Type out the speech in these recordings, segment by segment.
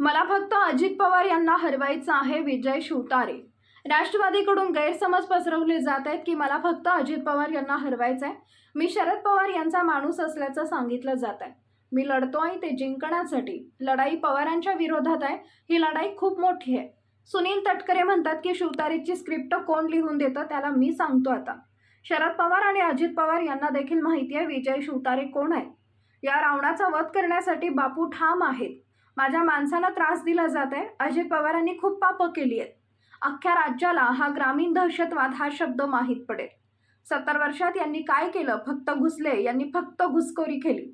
मला फक्त अजित पवार यांना हरवायचं आहे विजय शिवतारे. राष्ट्रवादीकडून गैरसमज पसरवले जात आहेत की मला फक्त अजित पवार यांना हरवायचं आहे मी शरद पवार यांचा माणूस असल्याचं सांगितलं जात आहे मी लढतो आहे ते जिंकण्यासाठी. लढाई पवारांच्या विरोधात आहे. ही लढाई खूप मोठी आहे. सुनील तटकरे म्हणतात की शिवतारेची स्क्रिप्ट कोण लिहून देतं त्याला मी सांगतो आता. शरद पवार आणि अजित पवार यांना देखील माहिती आहे विजय शिवतारे कोण आहे या रावणाचा वध करण्यासाठी बापू ठाम आहेत. माझ्या माणसाला त्रास दिला जात आहे. अजित पवारांनी खूप पापं केली आहेत. अख्ख्या राज्याला हा ग्रामीण दहशतवाद हा शब्द माहीत पडेल. सत्तर वर्षात यांनी काय केलं? फक्त घुसले. यांनी फक्त घुसखोरी केली.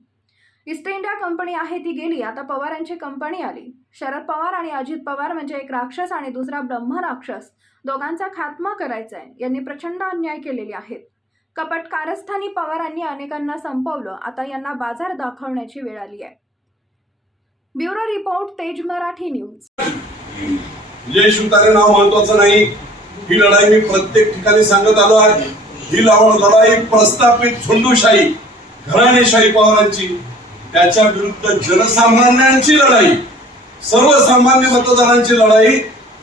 ईस्ट इंडिया कंपनी आहे ती गेली. आता पवारांची कंपनी आली. शरद पवार आणि अजित पवार म्हणजे एक राक्षस आणि दुसरा ब्रह्म राक्षस. दोघांचा खात्मा करायचा आहे यांनी प्रचंड अन्याय केलेले आहेत. कपट कारस्थानी पवारांनी अनेकांना संपवलं. आता यांना बाजार दाखवण्याची वेळ आली आहे. Bureau report Tej Marathi news. Vijay Shivtare नाव महत्वाचं नाही ही लढाई मी प्रत्येक ठिकाणी सांगत आलो आहे. ही लढाई प्रस्थापित झुंडूशाही घराणेशाही पवारांची त्याच्या विरुद्ध जनसामान्यांची लढाई सर्वसामान्य मतदारांची लढाई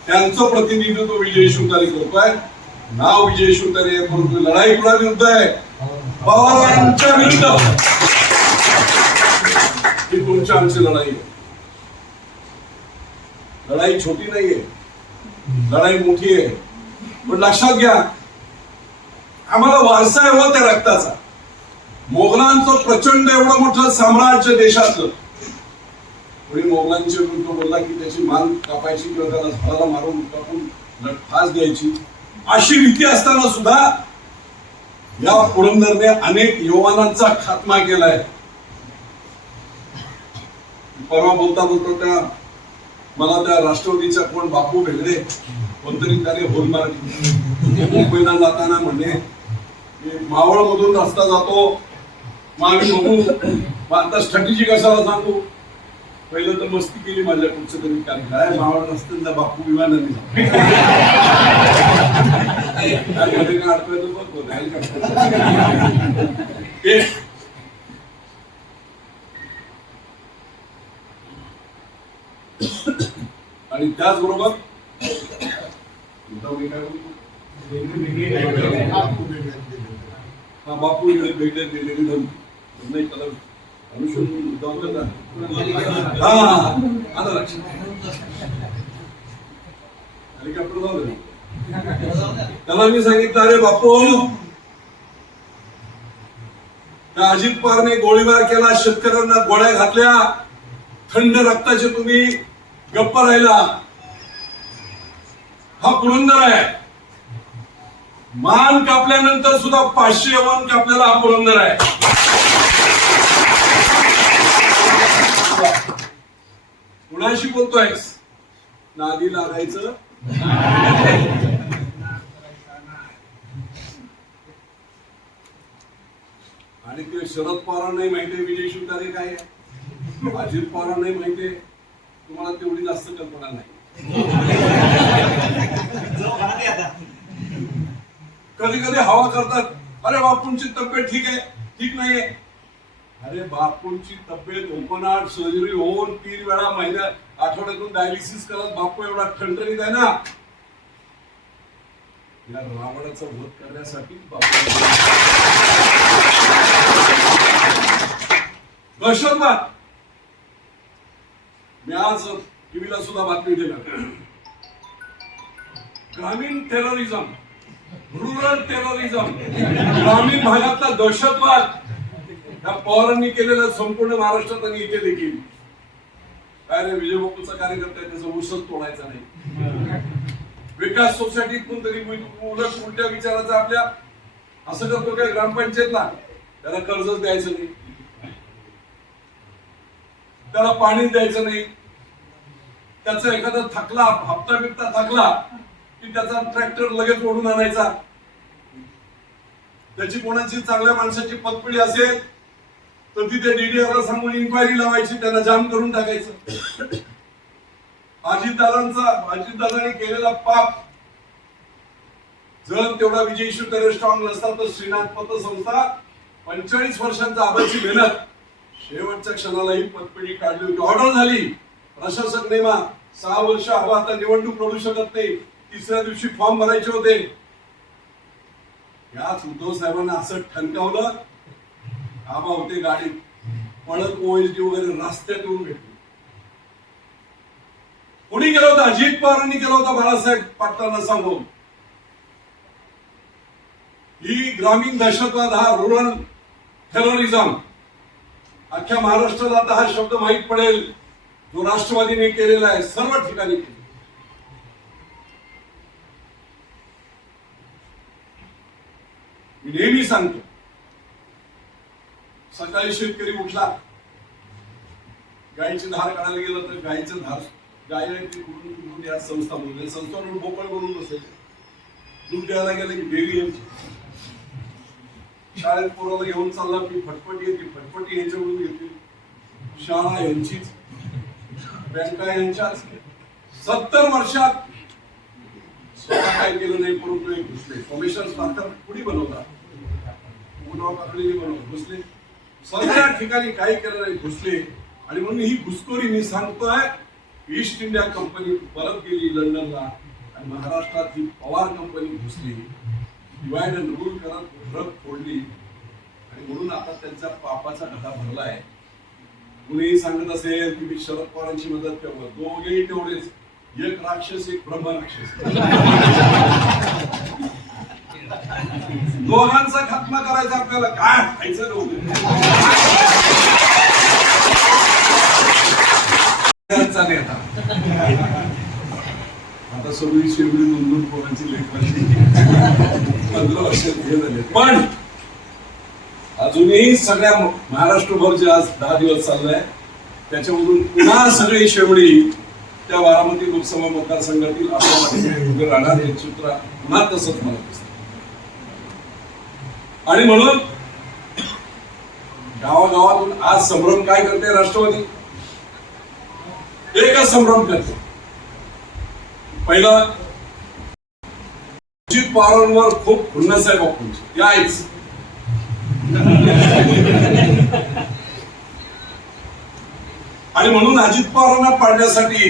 त्यांचं प्रतिनिधित्व विजय शिवतारे करतोय नाव विजय शिवतारे परंतु लढाई कुणा विरुद्ध आहे? पवारांच्या विरुद्ध. ही तुमची आमची लढाई आहे. लढाई छोटी नाहीये. लढाई मोठी आहे पण लक्षात घ्या आम्हाला वारसा आहे हो त्या रक्ताचा. मोगलांचं प्रचंड एवढं मोठं साम्राज्य देशातलं. कोणी मोगलांच्या विरुद्ध बोलला की त्याची मान कापायची किंवा त्याला झाडाला मारून कापून फास द्यायची. अशी भीती असताना सुद्धा या पुरंदरने अनेक युवानांचा खात्मा केलाय. परवा बोलता बोलता त्या मला त्या राष्ट्रवादीचा कोण बापू भेगडे कोणतरी त्याने होल मारली. मुंबईला जाताना म्हणणे मावळ मधून रस्ता जातो मग आम्ही बघू. मग आता स्ट्रॅटेजी कशाला सांगू? पहिलं तर मस्ती केली माझ्या कुठचं तरी काय काय मावळ रस्त्याला बापू विमानाने अडकवायचं काय बघ बघ, नाही का? ते आणि त्याचबरोबर हा बापू भेटण्यात दिलेली धमकी नाही त्याला त्याला मी सांगितलं अरे बापू त्या अजित पवारने गोळीबार केला शेतकऱ्यांना गोळ्या घातल्या. थंड रक्ताचे तुम्ही गप्प राहिला. हा पुरंदर आहे. मान कापल्यानंतर सुद्धा पाचशे वन कापलेला हा पुरंदर आहे. कुणाशी बोलतोय? नादी लागायचं. आणि ते शरद पवारांनाही माहितीये विजय शिवतारे काय आहे? अजित पवारांनाही माहितीये तुम्हाला तेवढी जास्त कल्पना नाही. कधी कधी हवा करतात अरे बापूंची तब्येत ठीक आहे ठीक नाहीये. अरे बापूंची तब्येत ओपन सर्जरी होऊन तीन वेळा महिन्या आठवड्यातून डायलिसिस करत बापू एवढा ठणठणीत आहे ना. या रावणाचा वध करण्यासाठी बापू दहशतवाद. आज टीव्हीला सुद्धा बातमी देणार ग्रामीण टेररिझम रुरल टेररिझम ग्रामीण भागातला दहशतवाद या पवारांनी केलेला संपूर्ण महाराष्ट्रात आणि इथे देखील. काय रे विजय बापूचा कार्यकर्ता त्याचा उसच तोडायचा नाही. विकास सोसायटीत तरी उलट उलट्या विचाराचा आपल्या असं करतो काय ग्रामपंचायतला? त्याला कर्जच द्यायचं नाही. त्याला पाणी द्यायचं नाही. त्याचा एखादा थकला हप्ता बिप्ता थकला की त्याचा ट्रॅक्टर लगेच ओढून आणायचा. त्याची कोणाची चांगल्या माणसाची पतपिढी असेल तर तिथे डीडीआरला सांगून इन्क्वायरी लावायची त्यांना जाम करून टाकायचं. अजितदादांचा अजितदादांनी केलेला पाप जर तेवढा विजय शिवतारे स्ट्रॉंग नसता तर श्रीनाथ पतसंस्था पंचेचाळीस वर्षांचा आबाची मेहनत. शेवटच्या क्षणाला ही पतपेढी काढली होती. ऑर्डर झाली. प्रशासक नेमा सहा वर्ष हवा आता निवडणूक लढू शकत नाही. तिसऱ्या दिवशी फॉर्म भरायचे होते. याच उद्धव साहेबांना असं ठणकावलं आबा होते गाडीत. पळत ओएसडी वगैरे रस्त्यात येऊन भेटले. कोणी केलं होतं? अजित पवारांनी केलं होतं बाळासाहेब पाटलांना सांगून. ही ग्रामीण दहशतवाद हा रुरल टेररिझम अख्ख्या महाराष्ट्राला आता हा शब्द माहीत पडेल. जो राष्ट्रवादीने केलेला आहे सर्व ठिकाणी. मी नेहमी सांगतो सकाळी शेतकरी उठला गायीची धार काढायला गेलं तर गायीचं धार गाय या संस्था म्हणून संस्था म्हणून बोकळ म्हणून बसायचे दूध द्यायला गेलं की बेबी यांची शाळेत पोराला घेऊन चालला की फटफटी येते फटफटी यांच्याकडून घेतली शाळा यांचीच. बँका यांच्याच सत्तर वर्षात स्वतः काय केलं नाही परंतु एक घुसले कमिशन सारखं कुणी बनवतात घुसले. सगळ्या ठिकाणी काही केलं नाही घुसले. आणि म्हणून ही घुसखोरी मी सांगतोय ईस्ट इंडिया कंपनी परत गेली लंडनला आणि महाराष्ट्रात ही पवार कंपनी घुसली. डिवाइड अँड रूल करत रग फोडली. आणि म्हणून आता त्यांचा पापाचा गदा भरलाय. कुणीही सांगत असेल की मी शरद पवारांची मदत करावं दोघेही तेवढेच. एक राक्षस एक ब्रह्म राक्षस. दोघांचा खात्मा करायचा आपल्याला काय खायचं नव्हतं. नेता आता. सगळी शिवडी दोन दोन पोरांची लेख पंधरा वर्षात हे झाले. पण अजूनही सगळ्या महाराष्ट्रभर जे आज दहा दिवस चाललाय त्याच्यामधून पुन्हा सगळी शेवडी त्या बारामती लोकसभा मतदारसंघातील आपल्या राहणार हे चित्र पुन्हा तसंच मला दिसत. आणि म्हणून गावागावातून आज संभ्रम काय करते राष्ट्रवादी? एकच संभ्रम करते. पहिला अजित पवारांवर खूप खुन्नस आहे बापूंची. यायच आणि म्हणून अजित पवारांना पाडण्यासाठी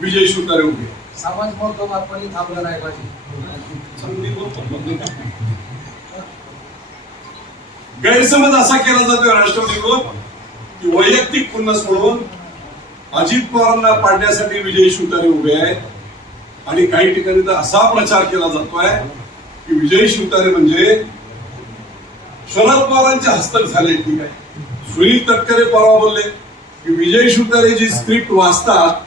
विजय शिवतारे उभे. समाज मोठं बापाने थांबलं नाही पाहिजे बोलतो. गैरसमज असा केला जातोय राष्ट्रवादीकडून की वैयक्तिक खुन्नस म्हणून अजित पवारांना पाडण्यासाठी विजय शिवतारे उभे आहेत आणि काही ठिकाणी तर असा प्रचार केला जातोय की विजय शिवतारे म्हणजे शरद पवारांचे हस्तक झाले ठीक आहे. सुनील तटकरे परवा बोलले की विजय शुतारे जी स्क्रिप्ट वाचतात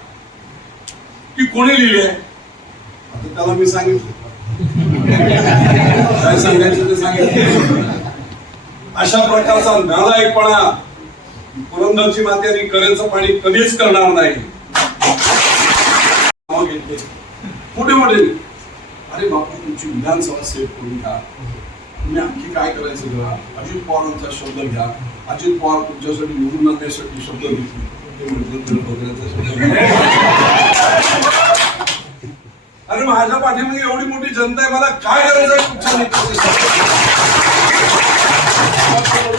ती कोणी लिहिली आहे? आता त्याला मी सांगितलं. काय सांगायचं ते सांगितलं. अशा प्रकारचा नालायकपणा पुरंदरची माती आणि करेचं पाणी कधीच करणार नाही. कुठे मोठे? मोठे अरे बापू तुमची विधानसभा सेव्ह करून घ्या तुम्ही आणखी काय करायचं घ्या अजित पवारांचा शब्द घ्या. अजित पवार तुमच्यासाठी निवडून आणण्यासाठी शब्द घेतले. ते शब्द अरे माझ्या पाठीमध्ये एवढी मोठी जनता आहे मला काय करायचं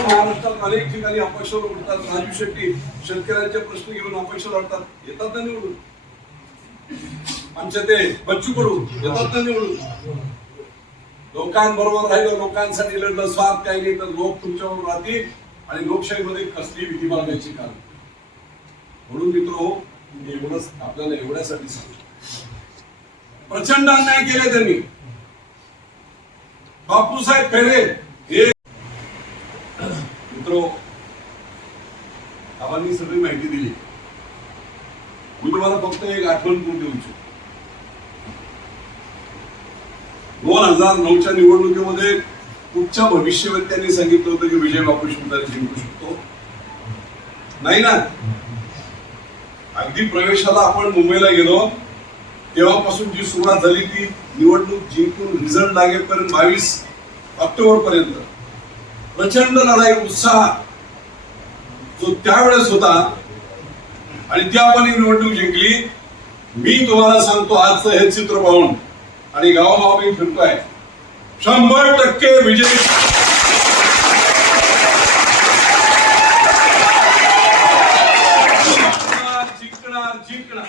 महाराष्ट्रात अनेक ठिकाणी अपक्ष उठतात राजू शेट्टी शेतकऱ्यांचे प्रश्न घेऊन अपक्ष लढतात. येतात ना निवडून? आमच्या ते बच्चू कडू येतात ना निवडून? लोकांबरोबर राहिलं लोकांसाठी लढलं स्वार्थ काही नाही तर लोक तुमच्याबरोबर राहतील आणि लोकशाहीमध्ये कसली भीती बाळगायची कारण म्हणून मित्र एवढंच आपल्याला एवढ्यासाठी सांगतो. प्रचंड अन्याय केले त्यांनी. बापूसाहेब फेरे हे मित्र आबांनी सगळी माहिती दिली. मी तुम्हाला फक्त एक आठवण करून देऊ इच्छितो. दोन हजार नऊच्या निवडणुकीमध्ये कुठच्या भविष्यवेत्यांनी सांगितलं होतं की विजय बापू शिवतारे जिंकू शकतो. नाही ना? अगदी प्रवेशाला आपण मुंबईला गेलो तेव्हापासून जी सुरुवात झाली ती निवडणूक जिंकून रिझल्ट लागेपर्यंत बावीस ऑक्टोबर पर्यंत प्रचंड लढाई उत्साह जो त्यावेळेस होता आणि ती आपण निवडणूक जिंकली. मी तुम्हाला सांगतो आजचं हे चित्र पाहून आणि गावोगाव मी फिरतोय. शंभर टक्के विजय. जिंकणार जिंकणार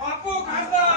बापू खासदार.